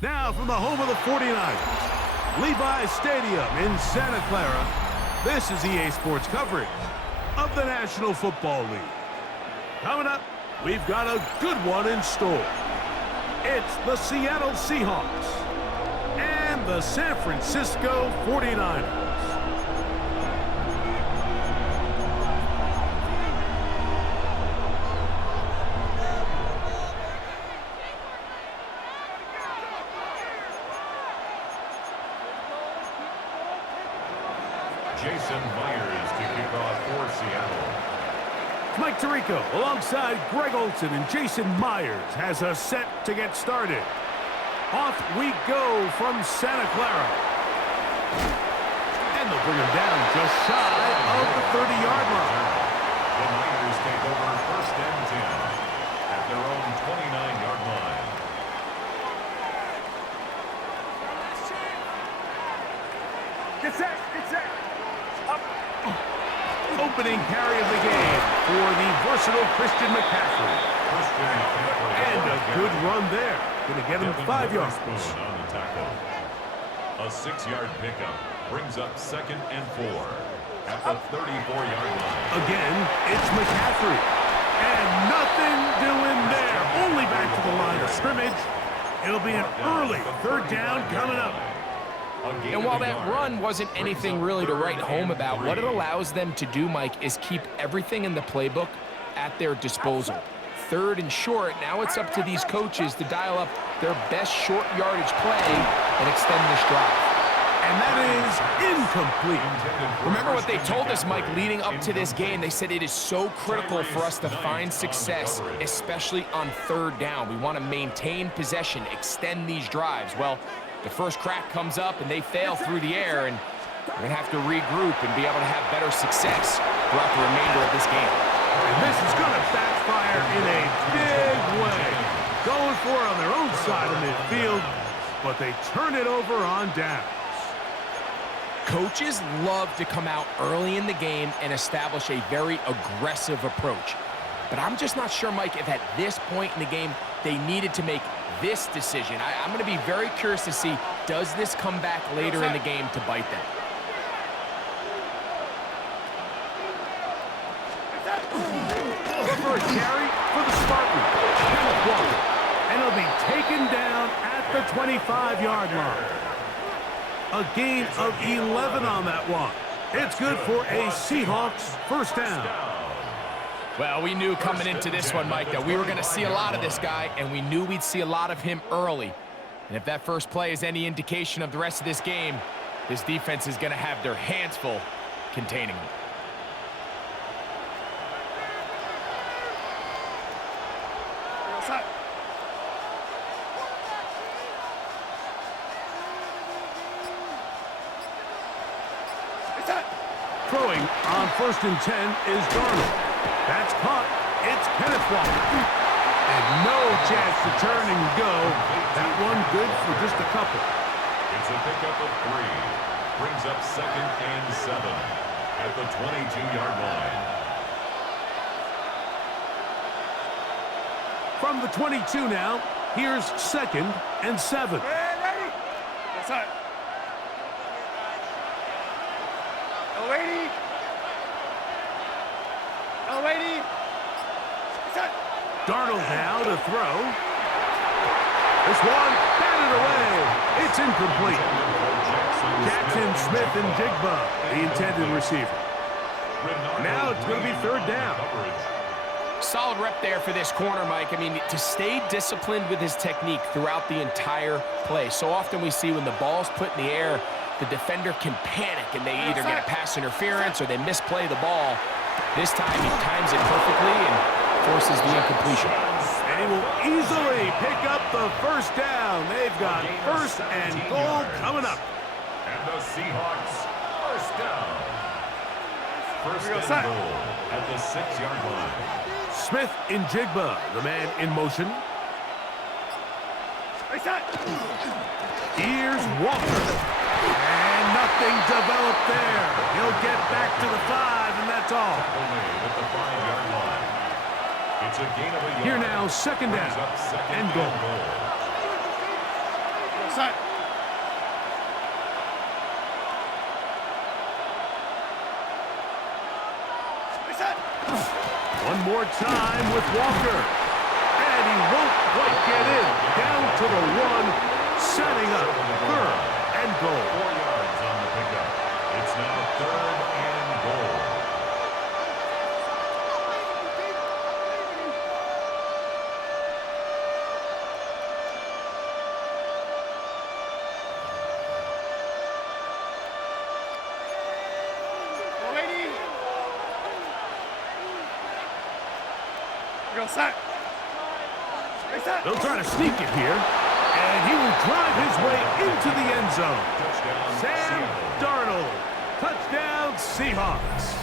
Now from the home of the 49ers, Levi's Stadium in Santa Clara, this is EA Sports coverage of the National Football League. Coming up, we've got a good one in store. It's the Seattle Seahawks and the San Francisco 49ers. Jason Myers to kick off for Seattle. Mike Tirico alongside Greg Olsen, and Jason Myers has us set to get started. Off we go from Santa Clara. And they'll bring him down just shy of the 30-yard line. The Niners take over 1st and 10 at their own 29-yard line. Get set, get set. Opening carry of the game for the versatile Christian McCaffrey. And a good run there. Going to get him 5 yards. On the tackle. A 6-yard pickup brings up 2nd and 4 at the 34-yard line. Again, it's McCaffrey. And nothing doing there. Only back to the line of scrimmage. It'll be an early 3rd down coming up. And while that run wasn't anything really to write home about, what it allows them to do, Mike, is keep everything in the playbook at their disposal. 3rd and short, now it's up to these coaches to dial up their best short yardage play and extend this drive. And that is incomplete. Remember what they told us, Mike, leading up to this game. They said it is so critical for us to find success, especially on 3rd down. We want to maintain possession, extend these drives. Well, the first crack comes up and they fail through the air, and they're going to have to regroup and be able to have better success throughout the remainder of this game. And this is going to backfire in a big way. Going for it on their own side of midfield, but they turn it over on downs. Coaches love to come out early in the game and establish a very aggressive approach. But I'm just not sure, Mike, if at this point in the game they needed to make this decision. I'm going to be very curious to see, does this come back later in the game to bite them? For a carry for the Spartans. And he'll be taken down at the 25-yard line. A gain of 11 on that one. It's good for a Seahawks 1st down. Well, we knew coming into this one, Mike, that we were going to see a lot of this guy, and we knew we'd see a lot of him early. And if that first play is any indication of the rest of this game, this defense is going to have their hands full containing him. Throwing on 1st and 10 is Darnold. That's caught. It's Kenneth Walker. And no chance to turn and go. That one good for just a couple. It's a pickup of 3. Brings up 2nd and 7 at the 22-yard line. From the 22 now, here's 2nd and 7. Ready? Yes, sir. Alrighty. Darnold now to throw. This one batted away. It's incomplete. Jackson, Smith, and Jigba, the intended receiver. Now it's going to be 3rd down. Solid rep there for this corner, Mike. I mean, to stay disciplined with his technique throughout the entire play. So often we see when the ball's put in the air, the defender can panic and they either get a pass interference or they misplay the ball. This time he times it perfectly and forces the incompletion. And he will easily pick up the 1st down. They've got 1st and goal coming up. And the Seahawks 1st down. 1st and goal at the 6-yard line. Smith in Jigba, the man in motion. Here's Walker. And nothing developed there. He'll get back to the 5, and that's all. At the 5-yard line. It's a gain of a yard. Here now, 2nd down and goal. Outside. One more time with Walker. And he won't quite get in. Down to the 1, setting up 3rd and goal. 4 yards on the pickup. It's now 3rd and goal. Outside. They'll try to sneak it here. And he will drive his way into the end zone. Touchdown, Sam Seattle. Darnold. Touchdown, Seahawks.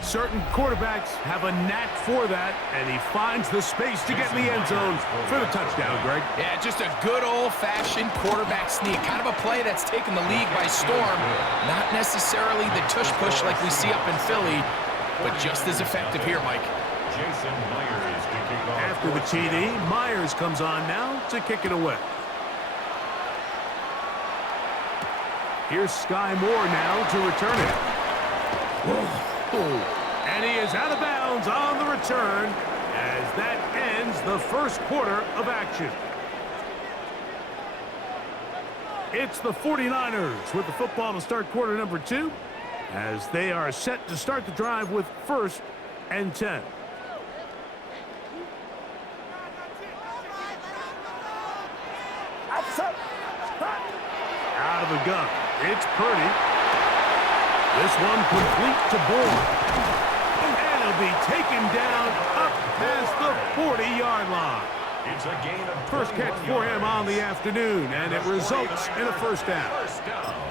Certain quarterbacks have a knack for that, and he finds the space to get in the end zone for the touchdown, Greg. Yeah, just a good old-fashioned quarterback sneak. Kind of a play that's taken the league by storm. Not necessarily the tush-push like we see up in Philly, but just as effective here, Mike. Jason Myers to kick off. After the TD, Myers comes on now to kick it away. Here's Sky Moore now to return it. Whoa. And he is out of bounds on the return as that ends the first quarter of action. It's the 49ers with the football to start quarter number 2 as they are set to start the drive with 1st and 10. Out of the gun. It's Purdy. This one complete to Bourne. And he'll be taken down up past the 40-yard line. It's a gain of First catch for him on the afternoon, and it results in a first down.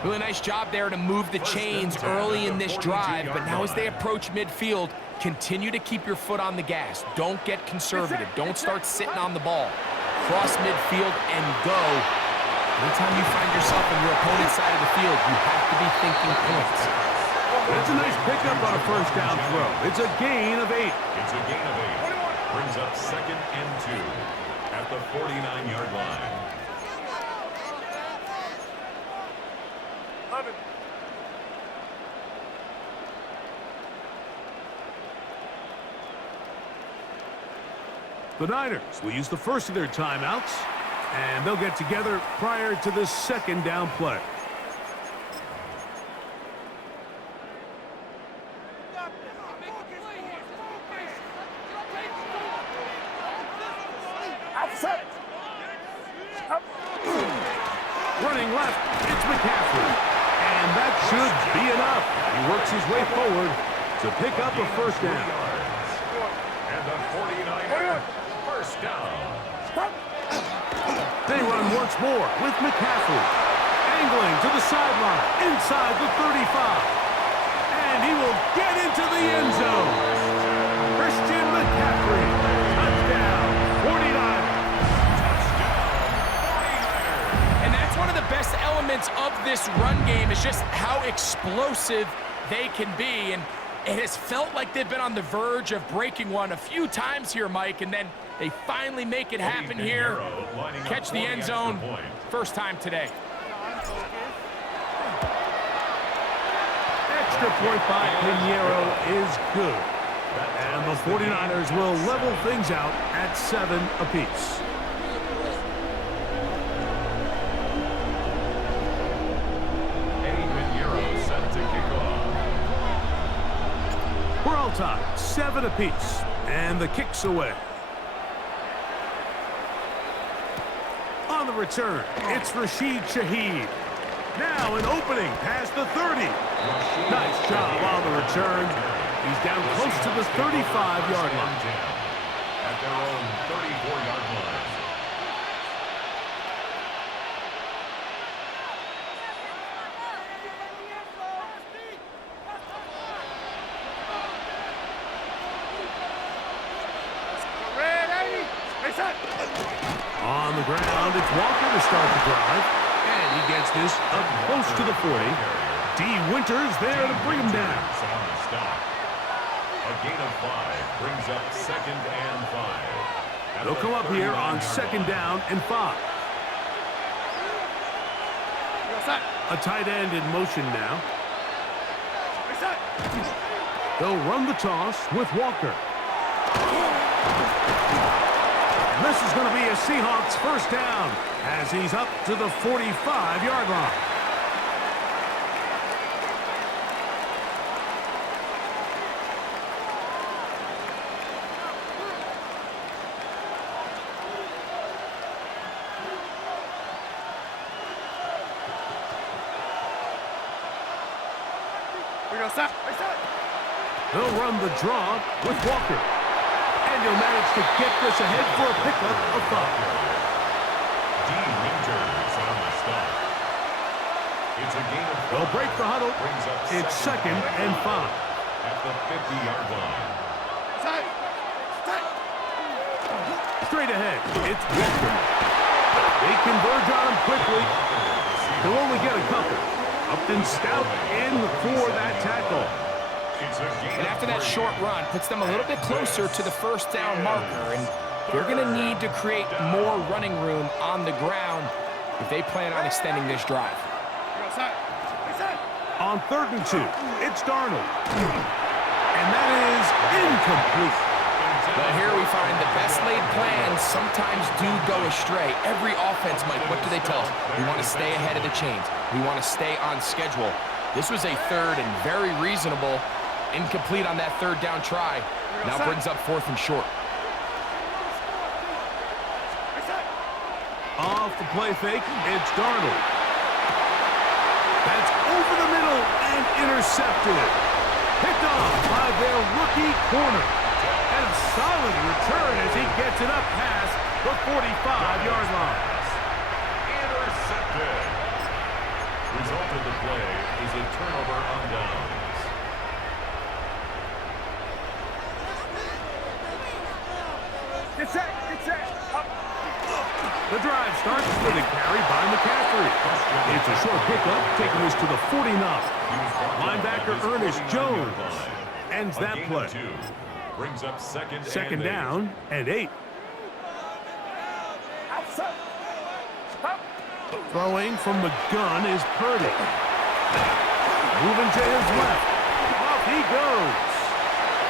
Really nice job there to move the chains early in this drive, but now as they approach midfield, continue to keep your foot on the gas. Don't get conservative. Don't start sitting on the ball. Cross midfield and go. Anytime you find yourself on your opponent's side of the field, you have to be thinking points. That's a nice pickup on a first down throw. It's a gain of 8. It's a gain of 8. Brings up 2nd and 2 at the 49-yard line. The Niners will use the first of their timeouts, and they'll get together prior to this second down play. Running left, it's McCaffrey. And that should be enough. He works his way forward to pick up a first down. And the 49ers first down. They run once more with McCaffrey. Angling to the sideline, inside the 35. And he will get into the end zone. Christian McCaffrey. Touchdown, 49ers. And that's one of the best elements of this run game is just how explosive they can be. And it has felt like they've been on the verge of breaking one a few times here, Mike, and then they finally make it happen here. Catch the end zone first time today. Extra point by Pinheiro is good. And the 49ers will level things out at 7 apiece. We're all tied, 7 apiece, and the kick's away. On the return, it's Rashid Shaheed. Now an opening past the 30. Nice job on the return. He's down close to the 35-yard line. At their own 34-yard line. On the ground, it's Walker to start the drive. And he gets this up close to the 40. D. Winters there to bring him down. On the stop. A gain of 5 brings up 2nd and 5. They'll come up here on 2nd down and 5. A tight end in motion now. They'll run the toss with Walker. And this is going to be a Seahawks first down as he's up to the 45-yard line. They'll run the draw with Walker. And he'll manage to get this ahead for a pickup of 5. Dean Winters on the stop. It's a gain of 5. They'll break the huddle. It's 2nd and 5. At the 50-yard line. Straight ahead, it's Walker. They converge on him quickly. He'll only get a couple. Upton Stout in for that tackle. And after that short run, puts them a little bit closer to the first down marker. And they're going to need to create more running room on the ground if they plan on extending this drive. On 3rd and 2, it's Darnold. And that is incomplete. But here we find the best laid plans sometimes do go astray. Every offense, Mike, what do they tell us? We want to stay ahead of the chains. We want to stay on schedule. This was a 3rd and very reasonable. Incomplete on that 3rd down try. Now brings up 4th and short. Off the play fake, it's Darnold. That's over the middle and intercepted. Picked off by their rookie corner. And a solid return as he gets it up past the 45-yard line. Intercepted. Result of the play is a turnover on downs. The drive starts with a carry by McCaffrey. It's a short pickup, taking us to the 49. Linebacker Ernest Jones ends that play. Brings up 2nd down and 8. Throwing from the gun is Purdy. Moving to his left. Off he goes.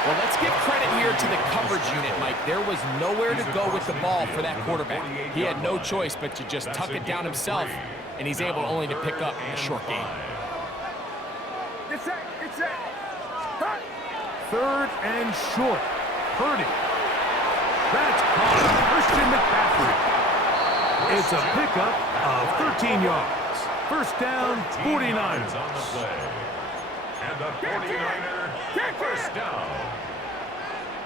Well, let's give credit here to the coverage unit, Mike. There was nowhere to go with the ball for that quarterback. He had no choice but to just tuck it down himself, and he's able only to pick up a short gain. 3rd and short. Purdy. That's caught. Christian McCaffrey. It's a pickup of 13 yards. First down, 49ers. On the play. And the 49er first down.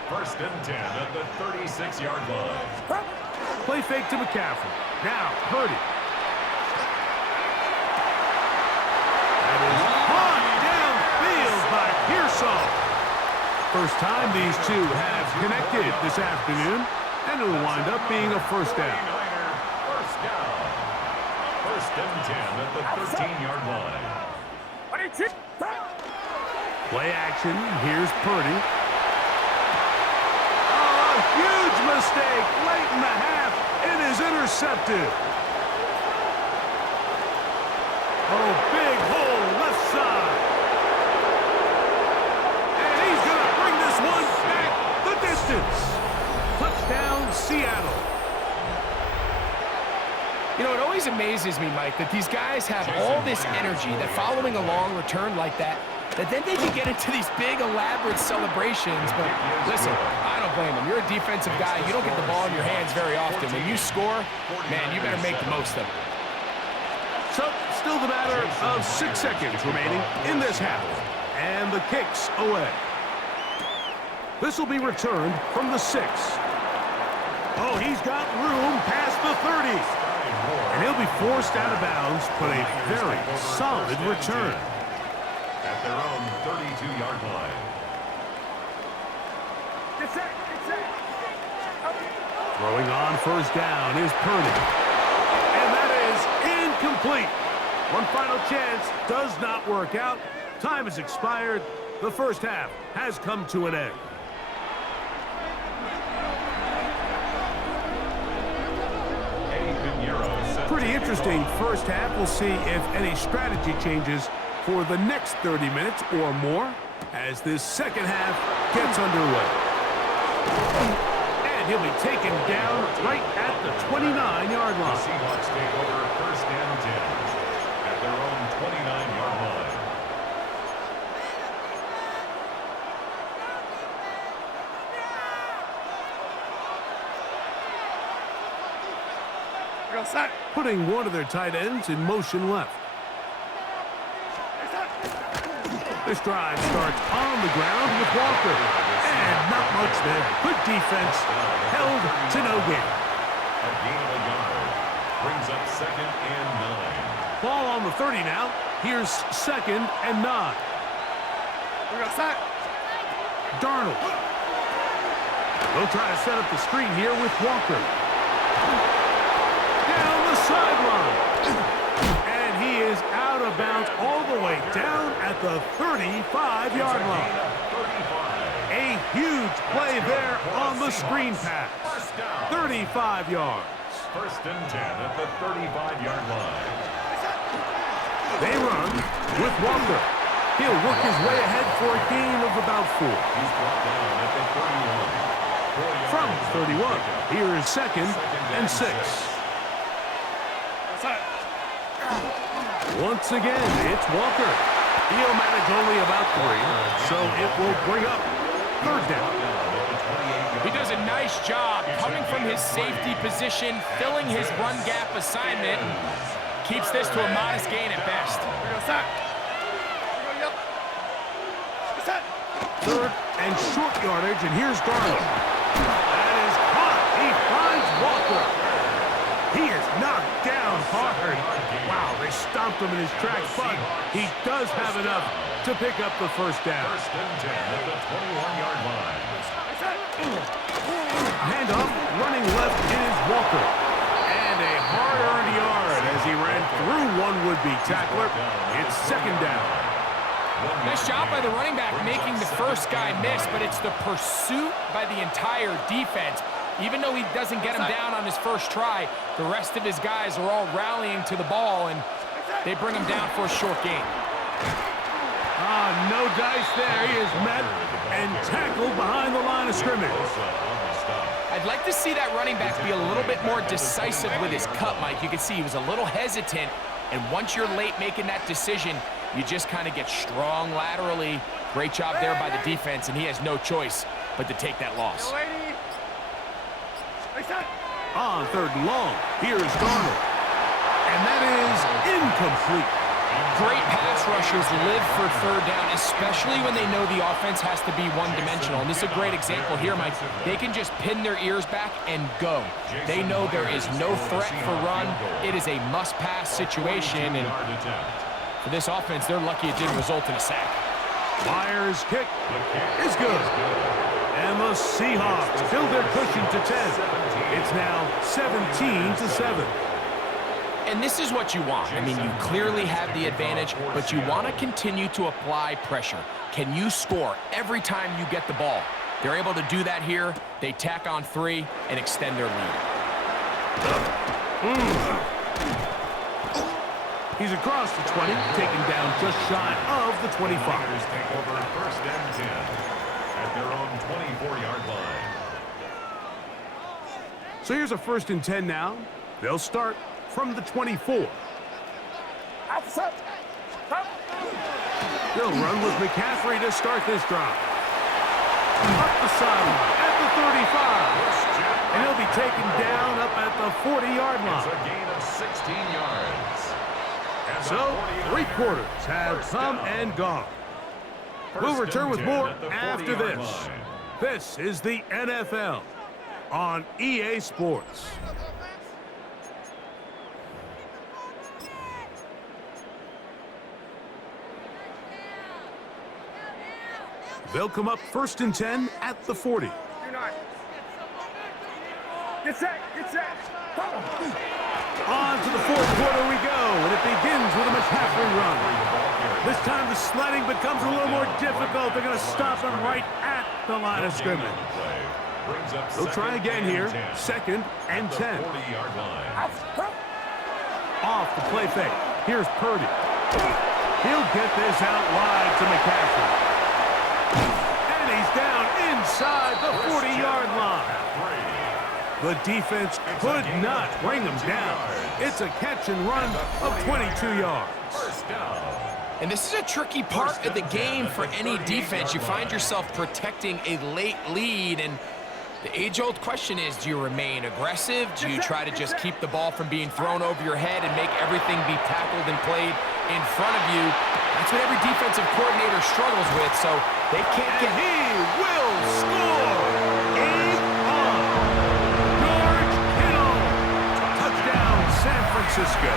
1st and 10 at the 36-yard line. Play fake to McCaffrey. Now, Purdy. That is caught downfield by Pearsall. First time these two have connected this afternoon, and it will wind up being a first down. First down. 1st and 10 at the 13-yard line. Play action. Here's Purdy. Oh, a huge mistake late in the half. It is intercepted. Oh, big hole left side. And he's going to bring this one back the distance. Touchdown, Seattle. You know, it always amazes me, Mike, that these guys have all this energy, that following a long return like that then they can get into these big, elaborate celebrations. But listen, I don't blame them. You're a defensive guy. You don't get the ball in your hands very often. When you score, man, you better make the most of it. So, still the matter of 6 seconds remaining in this half. And the kick's away. This will be returned from the 6. Oh, he's got room past the 30. And he'll be forced out of bounds, but a very solid return. At their own 32-yard line. Throwing on first down is Purdy. And that is incomplete. One final chance does not work out. Time has expired. The first half has come to an end. Pretty interesting first half. We'll see if any strategy changes for the next 30 minutes or more as this second half gets underway. And he'll be taken down right at the 29-yard line. The Seahawks take over first and 10 at their own 29-yard line. Putting one of their tight ends in motion left. This drive starts on the ground with Walker. And not much there. Good defense. Held to no gain. A gain of a yard. Brings up second and 9. Ball on the 30 now. Here's second and 9. Darnold. They'll try to set up the screen here with Walker. Down the sideline. And he is out of bounds all the way down at the 35-yard line. A huge play there on the screen pass. 35 yards. First and 10 at the 35-yard line. They run with Walker. He'll work his way ahead for a gain of about 4. He's brought down at the 31. From 31, here is second and 6. Once again, it's Walker. He'll manage only about 3, so it will bring up third down. He does a nice job coming from his safety position, filling his run gap assignment. Keeps this to a modest gain at best. Third and short yardage, and here's Darnold. That is caught. He finds Walker. He is knocked down hard. Wow, they stomped him in his tracks, but he does have enough to pick up the first down. First and 10 at the 21-yard line. Handoff, running left is Walker. And a hard-earned yard as he ran through one would-be tackler. It's second down. Nice job by the running back making the first guy miss, but it's the pursuit by the entire defense. Even though he doesn't get him down on his first try, the rest of his guys are all rallying to the ball, and they bring him down for a short gain. No dice there. He is met and tackled behind the line of scrimmage. I'd like to see that running back be a little bit more decisive with his cut, Mike. You can see he was a little hesitant, and once you're late making that decision, you just kind of get strong laterally. Great job there by the defense, and he has no choice but to take that loss. On third and long, here's Darnold. And that is incomplete. Great pass rushers live for third down, especially when they know the offense has to be one-dimensional. And this is a great example here, Mike. They can just pin their ears back and go. They know there is no threat for run. It is a must-pass situation, and for this offense, they're lucky it didn't result in a sack. Myers' kick is good. And the Seahawks build their cushion to 10. It's now 17-7. And this is what you want. I mean, you clearly have the advantage, but you want to continue to apply pressure. Can you score every time you get the ball? They're able to do that here. They tack on 3 and extend their lead. He's across the 20, taken down just shy of the 25. Take over first and 10 at their own 24-yard line. So here's a first and 10 now. They'll start from the 24. They'll run with McCaffrey to start this drive. Up the sideline at the 35. And he'll be taken down up at the 40-yard line. It's a gain of 16 yards. So, 3 quarters have come and gone. We'll return with more after this. This is the NFL on EA Sports. They'll come up first and 10 at the 40. Get set, get set. On to the fourth quarter we go, and it begins with a McCaffrey run. This time the sledding becomes a little more difficult. They're going to stop him right at the line of scrimmage. Brings up They'll try again here. 2nd and 10. 40-yard line. Off the play fake. Here's Purdy. He'll get this out wide to McCaffrey. And he's down inside the 40-yard line. The defense could not bring him down. It's a catch and run of 22 yards. First down. And this is a tricky part of the game for any defense. You find yourself protecting a late lead, and the age-old question is, do you remain aggressive? Do you try to just keep the ball from being thrown over your head and make everything be tackled and played in front of you? That's what every defensive coordinator struggles with, so they can't get... He will score! Game on! George Kittle! Touchdown, San Francisco.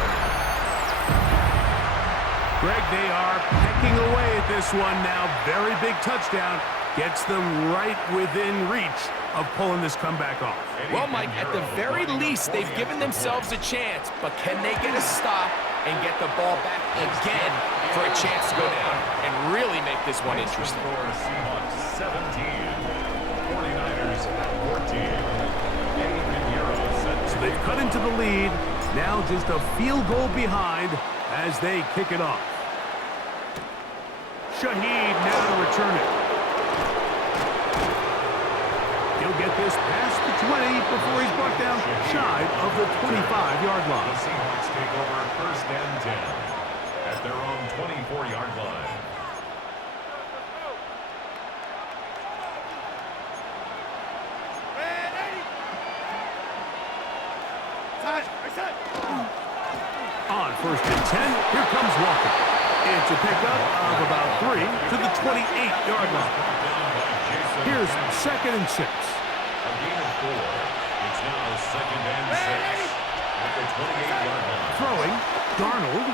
Greg, they are pecking away at this one now. Very big touchdown. Gets them right within reach of pulling this comeback off. Well, Mike, at the very least, they've given themselves a chance, but can they get a stop and get the ball back again for a chance to go down and really make this one interesting? Seahawks 17, 49ers 14. So they've cut into the lead. Now just a field goal behind as they kick it off. Shaheed now to return it. He'll get this past the 20 before he's brought down shy of the 25-yard The line. Seahawks take over 1st and 10 at their own 24-yard line. On 1st and 10, here comes Walker. It's a pickup of about 3 to the 28-yard line. Here's 2nd and 6. A gain of 4. It's now 2nd and 6 at the 28-yard line. Throwing, Darnold.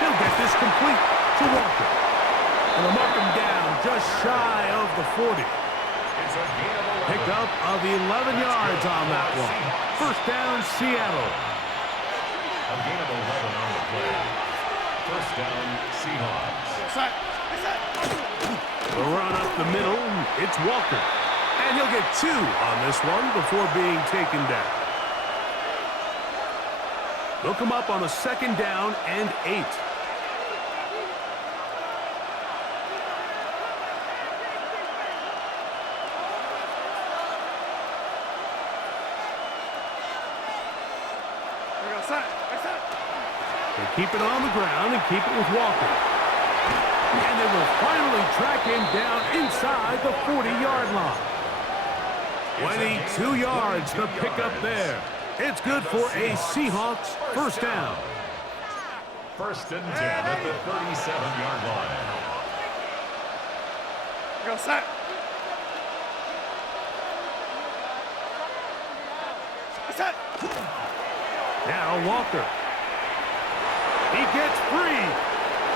He'll get this complete to Walker. And they'll mark him down just shy of the 40. It's a gain of 11. Picked up of 11 yards on that one. 1st down, Seattle. A gain of 11 on the play. 1st down, Seahawks. The run up the middle, it's Walker. And he'll get 2 on this one before being taken down. They'll come up on a 2nd down and 8. They keep it on the ground and keep it with Walker. And they will finally track him down inside the 40-yard line. 22 yards to pick up there. It's good for a Seahawks 1st down. 1st and 10 at the 37-yard line. Go set. Set. Now Walker. He gets free.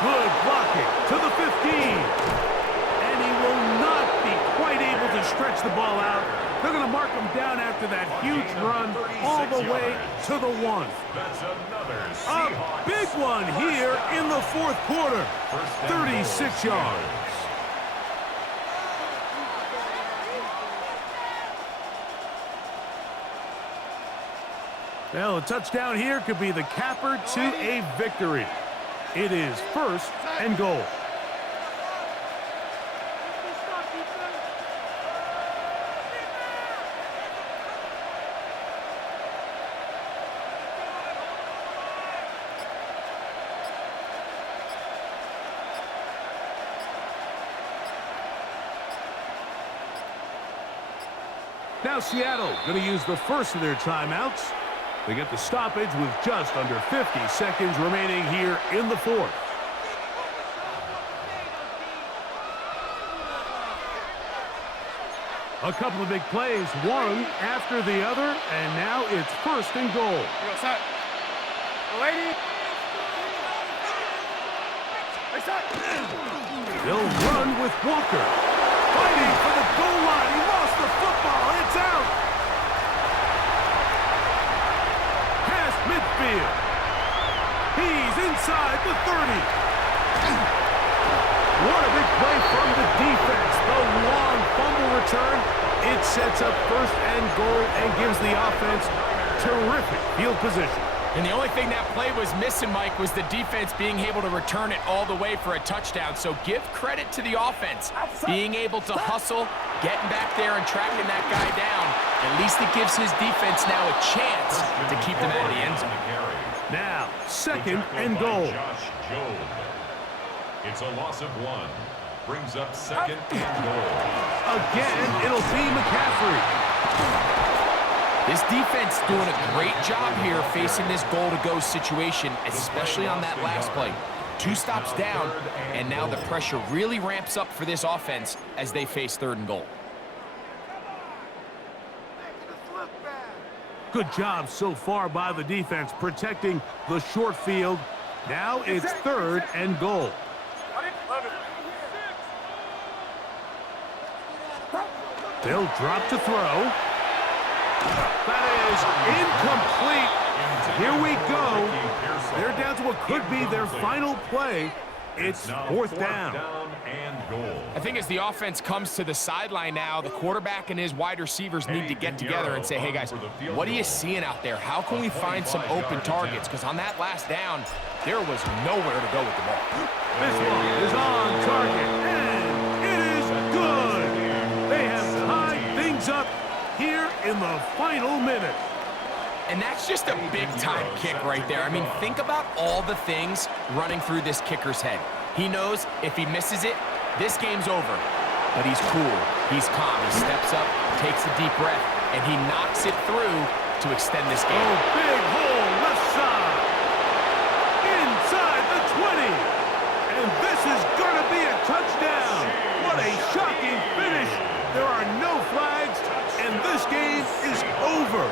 Good blocking to the 15. And he will not be quite able to stretch the ball out. They're going to mark him down after that huge run all the way to the 1. That's another A Seahawks. big one here in the 4th quarter. 36 yards. Well, a touchdown here could be the capper to a victory. It is 1st and goal. Now Seattle going to use the first of their timeouts. They get the stoppage with just under 50 seconds remaining here in the 4th. A couple of big plays, one after the other, and now it's 1st and goal. Go set. Lady. They'll run with Walker. Fighting for the goal line. He lost the football. It's out. Past midfield. He's inside the 30. What a big play from the defense. The long fumble return sets up first and goal and gives the offense terrific field position. And the only thing that play was missing, Mike, was the defense being able to return it all the way for a touchdown. So give credit to the offense. Being able to hustle, getting back there and tracking that guy down. At least it gives his defense now a chance to keep them out of the end zone. Now, second and goal. Josh Jobe. It's a loss of 1. Brings up second and goal. Again, it'll be McCaffrey. This defense doing a great job here facing this goal-to-go situation, especially on that last play. 2 stops down, and now the pressure really ramps up for this offense as they face third and goal. Good job so far by the defense protecting the short field. Now it's third and goal. They'll drop to throw. That is incomplete. Here we go. They're down to what could be their final play. It's fourth down. And goal. I think as the offense comes to the sideline now, the quarterback and his wide receivers need to get together and say, hey guys, what are you seeing out there? How can we find some open targets? Because on that last down, there was nowhere to go with the ball. This one is on target, and it is good. They have tied things up here in the final minute. And that's just a big-time kick right there. I mean, think about all the things running through this kicker's head. He knows if he misses it, this game's over. But he's cool. He's calm. He steps up, takes a deep breath, and he knocks it through to extend this game. Oh, big hole left side. Inside the 20. And this is going to be a touchdown. What a shocking finish. There are no flags, and this game is over.